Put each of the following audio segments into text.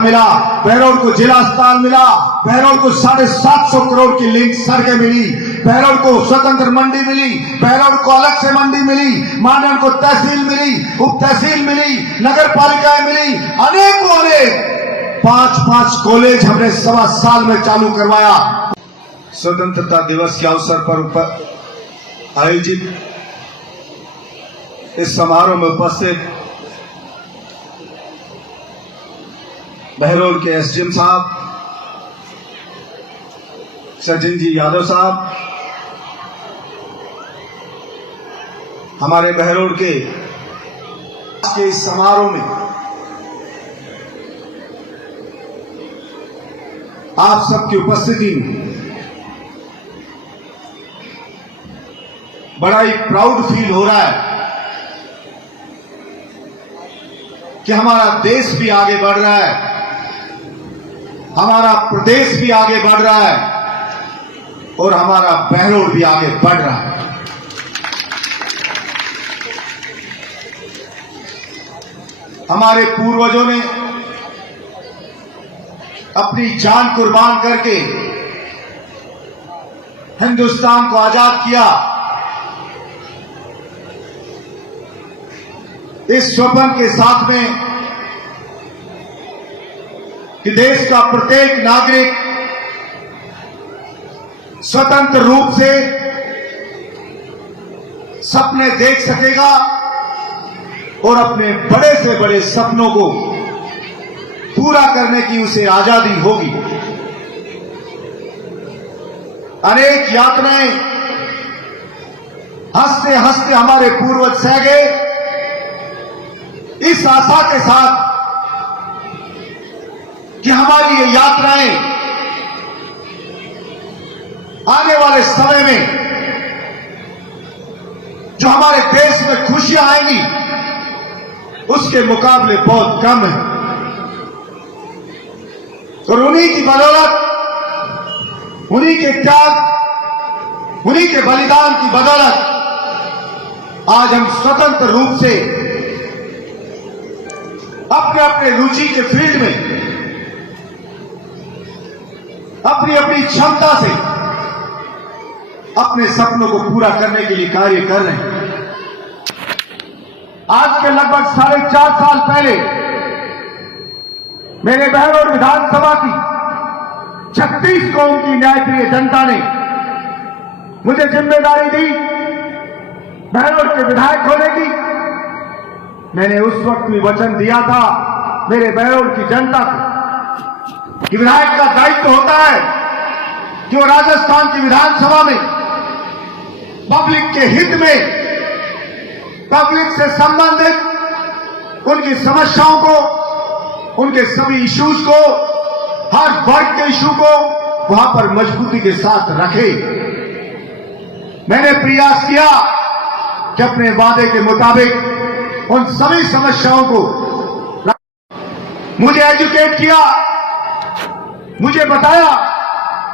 मिला, बहरौल को जिला अस्पताल मिला, बहरौल को 750 करोड़ की लिंक सड़कें मिली, बहरौल को स्वतंत्र मंडी मिली, बहरौल को अलग से मंडी मिली, मांडन को तहसील मिली, उप तहसील मिली, नगर पालिकाएं मिली, अनेक 5-5 कॉलेज हमने 1.25 साल में चालू करवाया। स्वतंत्रता दिवस के अवसर पर आयोजित इस समारोह में उपस्थित बहरौल के एसडीएम साहब, सचिन जी यादव साहब, हमारे बहरौल के इस समारोह में आप सबकी उपस्थिति में बड़ा ही प्राउड फील हो रहा है कि हमारा देश भी आगे बढ़ रहा है, हमारा प्रदेश भी आगे बढ़ रहा है और हमारा बहरौल भी आगे बढ़ रहा है। हमारे पूर्वजों ने अपनी जान कुर्बान करके हिंदुस्तान को आजाद किया। इस स्वप्न के साथ में कि देश का प्रत्येक नागरिक स्वतंत्र रूप से सपने देख सकेगा और अपने बड़े से बड़े सपनों को पूरा करने की उसे आजादी होगी। अनेक यातनाएं हंसते हंसते हमारे पूर्वज सह गए, इस आशा के साथ कि हमारी ये यात्राएं आने वाले समय में जो हमारे देश में खुशियां आएंगी उसके मुकाबले बहुत कम है। और उन्हीं की बदौलत, उन्हीं के त्याग, उन्हीं के बलिदान की बदौलत आज हम स्वतंत्र रूप से अपने अपने रुचि के फील्ड में अपनी अपनी क्षमता से अपने सपनों को पूरा करने के लिए कार्य कर रहे हैं। आज के लगभग 4.5 साल पहले मेरे बहरौल विधानसभा की 36 कौम की न्यायप्रिय जनता ने मुझे जिम्मेदारी दी बहरौल के विधायक होने की। मैंने उस वक्त भी वचन दिया था मेरे बहरौल की जनता को कि विधायक का दायित्व होता है कि वो राजस्थान की विधानसभा में पब्लिक के हित में, पब्लिक से संबंधित उनकी समस्याओं को, उनके सभी इश्यूज को, हर वर्ग के इशू को वहां पर मजबूती के साथ रखे। मैंने प्रयास किया कि अपने वादे के मुताबिक उन सभी समस्याओं को, मुझे एजुकेट किया, मुझे बताया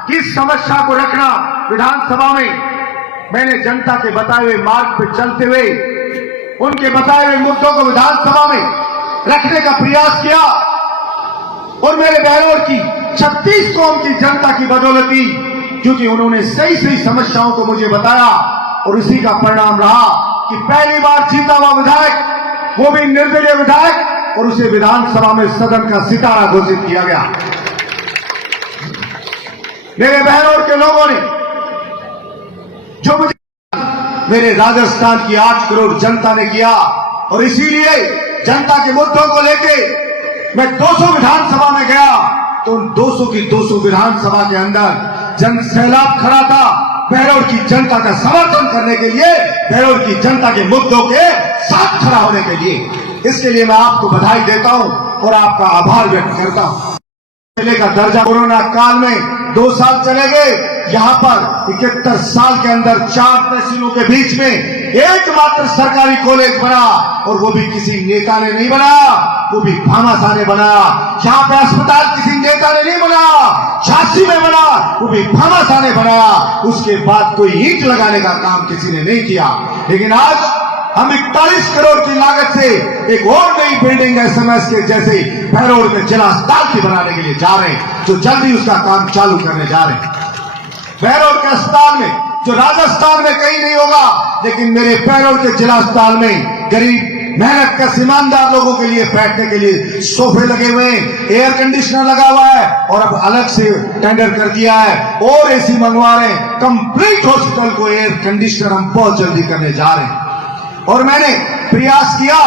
कि इस समस्या को रखना विधानसभा में। मैंने जनता के बताए हुए मार्ग पर चलते हुए उनके बताए हुए मुद्दों को विधानसभा में रखने का प्रयास किया और मेरे बहरौल की 36 कौम की जनता की बदौलती, क्योंकि उन्होंने सही सही समस्याओं को मुझे बताया और उसी का परिणाम रहा कि पहली बार जीता हुआ विधायक, वो भी निर्दलीय विधायक, और उसे विधानसभा में सदन का सितारा घोषित किया गया। मेरे बहरौल के लोगों ने जो मुझे मेरे राजस्थान की 8 करोड़ जनता ने किया, और इसीलिए जनता के मुद्दों को लेके मैं 200 विधानसभा में गया तो उन 200 की 200 विधानसभा के अंदर जन सैलाब खड़ा था बहरौल की जनता का समर्थन करने के लिए, बहरौल की जनता के मुद्दों के साथ खड़ा होने के लिए। इसके लिए मैं आपको बधाई देता हूं और आपका आभार व्यक्त करता हूं। जिले का दर्जा कोरोना काल में 2 साल चले गए, यहां पर 71 साल के अंदर 4 तहसीलों के बीच में एकमात्र सरकारी कॉलेज बना, और वो भी किसी नेता ने नहीं बनाया, वो भी भामाशाह ने बनाया। यहाँ पे अस्पताल किसी नेता ने नहीं बनाया, झांसी में बना, वो भी भामाशाह ने बनाया। उसके बाद कोई ईंट लगाने का काम किसी ने नहीं किया। लेकिन आज हम 41 करोड़ की लागत से एक और नई बिल्डिंग एसएमएस के जैसे भैरोड में जिला अस्पताल की बनाने के लिए जा रहे हैं, जो जल्दी उसका काम चालू करने जा रहे हैं। भैरोड के अस्पताल में जो राजस्थान में कहीं नहीं होगा, लेकिन मेरे भैरोड के जिला अस्पताल में गरीब मेहनत का ईमानदार लोगों के लिए बैठने के लिए सोफे लगे हुए हैं, एयर कंडीशनर लगा हुआ है, और अब अलग से टेंडर कर दिया है और एसी मंगवा रहे हैं। कंप्लीट हॉस्पिटल को एयर कंडीशनर हम बहुत जल्दी करने जा रहे हैं। और मैंने प्रयास किया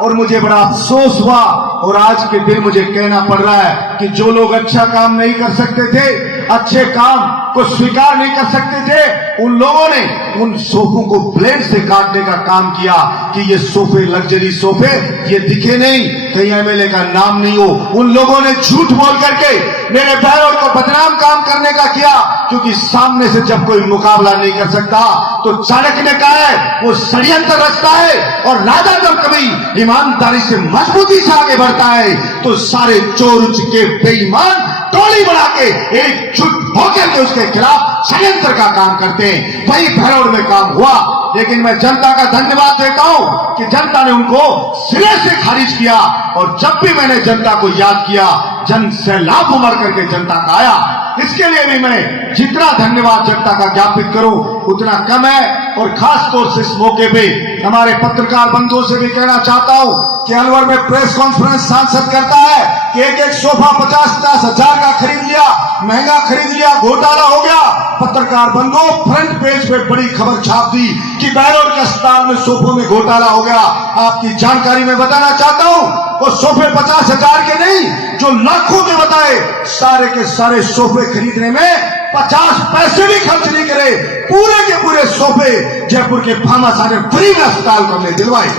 और मुझे बड़ा अफसोस हुआ, और आज के दिन मुझे कहना पड़ रहा है कि जो लोग अच्छा काम नहीं कर सकते थे, अच्छे काम को स्वीकार नहीं कर सकते थे, उन लोगों ने उन सोफों को ब्लेड से काटने का काम किया कि ये सोफे लग्जरी सोफे ये दिखे नहीं, कहीं एमएलए का नाम नहीं हो। उन लोगों ने झूठ बोल करके मेरे भैरोड को बदनाम काम करने का किया, क्योंकि सामने से जब कोई मुकाबला नहीं कर सकता तो चाणक्य ने कहा है वो षड्यंत्र रचता है, और राजा जब कभी ईमानदारी से मजबूती से आगे बढ़ता है तो सारे चोर के बेईमान टोली बना के एकजुट होकर के उसके खिलाफ षड्यंत्र का काम करते हैं। वही भैरोड में काम हुआ, लेकिन मैं जनता का धन्यवाद देता हूं कि जनता ने उनको सिरे से खारिज किया, और जब भी मैंने जनता को याद किया, जन सैलाब उमड़ करके जनता का आया। इसके लिए भी मैं जितना धन्यवाद जनता का ज्ञापित करूं उतना कम है। और खास तौर से इस मौके पे हमारे पत्रकार बंधुओं से भी कहना चाहता हूं कि अलवर में प्रेस कॉन्फ्रेंस सांसद करता है कि एक एक सोफा 50-50 हजार का खरीद लिया, महंगा खरीद लिया, घोटाला हो गया। पत्रकार बंधुओं, फ्रंट पेज पे बड़ी खबर छाप दी कि भैरोड के अस्पताल में सोफों में घोटाला हो गया। आपकी जानकारी में बताना चाहता हूं, वो सोफे 50 हजार के नहीं, जो लाखों के बताए, सारे के सारे सोफे खरीदने में 50 पैसे भी खर्च नहीं करे, पूरे के पूरे सोफे जयपुर के फार्मासा ने फ्री में अस्पताल को हमने दिलवाए।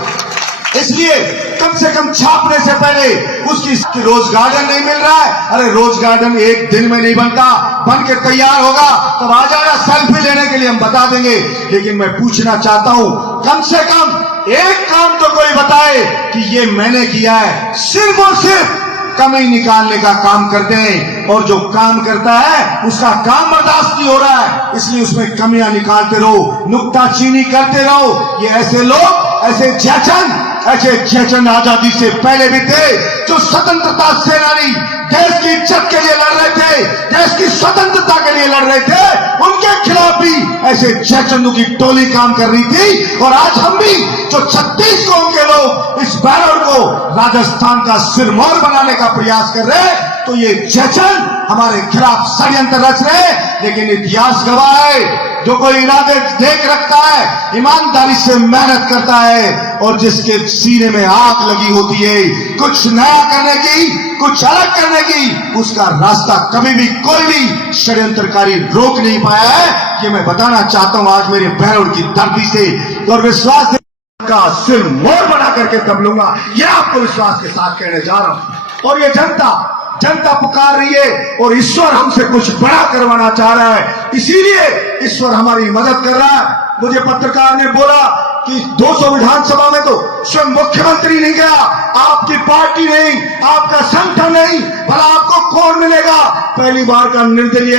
इसलिए कम से कम छापने से पहले उसकी रोज गार्डन नहीं मिल रहा है। अरे रोज गार्डन एक दिन में नहीं बनता, बन के तैयार होगा तब आ जाना, सेल्फी लेने के लिए हम बता देंगे। लेकिन मैं पूछना चाहता हूं, कम से कम एक काम तो कोई बताए कि ये मैंने किया है। सिर्फ और सिर्फ कमी निकालने का काम करते हैं, और जो काम करता है उसका काम बर्दाश्त नहीं हो रहा है, इसलिए उसमें कमियां निकालते रहो, नुक्ताचीनी करते रहो। ये ऐसे लोग, ऐसे जयचंद आजादी से पहले भी थे, जो स्वतंत्रता सेनानी देश की इज्जत के लिए लड़ रहे थे, देश की स्वतंत्रता के लिए लड़ रहे थे, उनके खिलाफ भी ऐसे जयचंदों की टोली काम कर रही थी। और आज हम भी जो 36 कौम के लोग इस भैरोड को राजस्थान का सिरमौर बनाने का प्रयास कर रहे हैं, तो ये जयचंद हमारे खिलाफ षड्यंत्र रच रहे हैं। लेकिन इतिहास गवाह है, जो कोई इरादे देख रखता है, ईमानदारी से मेहनत करता है, और जिसके सीने में आग लगी होती है कुछ नया करने की, कुछ अलग करने की, उसका रास्ता कभी भी कोई भी षड्यंत्रकारी रोक नहीं पाया है। ये मैं बताना चाहता हूं आज मेरे भैरोड की धरती से, और विश्वास का सिर मोर बना करके दब लूंगा, यह आपको विश्वास के साथ कहने जा रहा हूं। और ये जनता पुकार रही है, और ईश्वर हमसे कुछ बड़ा करवाना चाह रहा है, इसीलिए ईश्वर हमारी मदद कर रहा है। मुझे पत्रकार ने बोला कि 200 विधानसभा में तो स्वयं मुख्यमंत्री नहीं गया, आपकी पार्टी नहीं, आपका संगठन नहीं, भला आपको कौन मिलेगा? पहली बार का निर्दलीय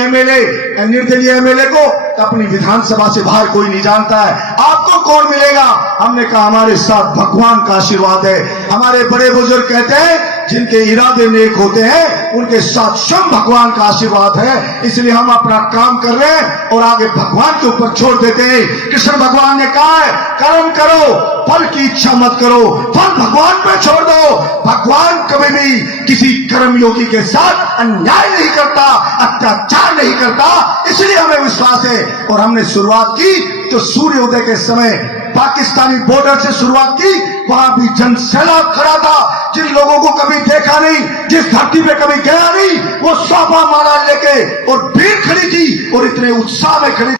एमएलए को अपनी विधानसभा से बाहर कोई नहीं जानता है, आपको कौन मिलेगा? हमने कहा हमारे साथ भगवान का आशीर्वाद है। हमारे बड़े बुजुर्ग कहते हैं जिनके इरादे नेक होते हैं उनके साथ स्वयं भगवान का आशीर्वाद है, इसलिए हम अपना काम कर रहे हैं और आगे भगवान के ऊपर छोड़ देते हैं। कृष्ण भगवान ने कहा है कर्म करो, फल की इच्छा मत करो, फल भगवान पे छोड़ दो। भगवान कभी भी किसी कर्मयोगी के साथ अन्याय नहीं करता, अत्याचार नहीं करता, इसलिए हमें विश्वास है। और हमने शुरुआत की तो सूर्योदय के समय पाकिस्तानी बॉर्डर से शुरुआत की, वहां भी जन सैलाब खड़ा था, जिन लोगों को कभी देखा नहीं, जिस धरती पे कभी गया नहीं, वो सोफा माला लेके और भीड़ खड़ी थी और इतने उत्साह में खड़ी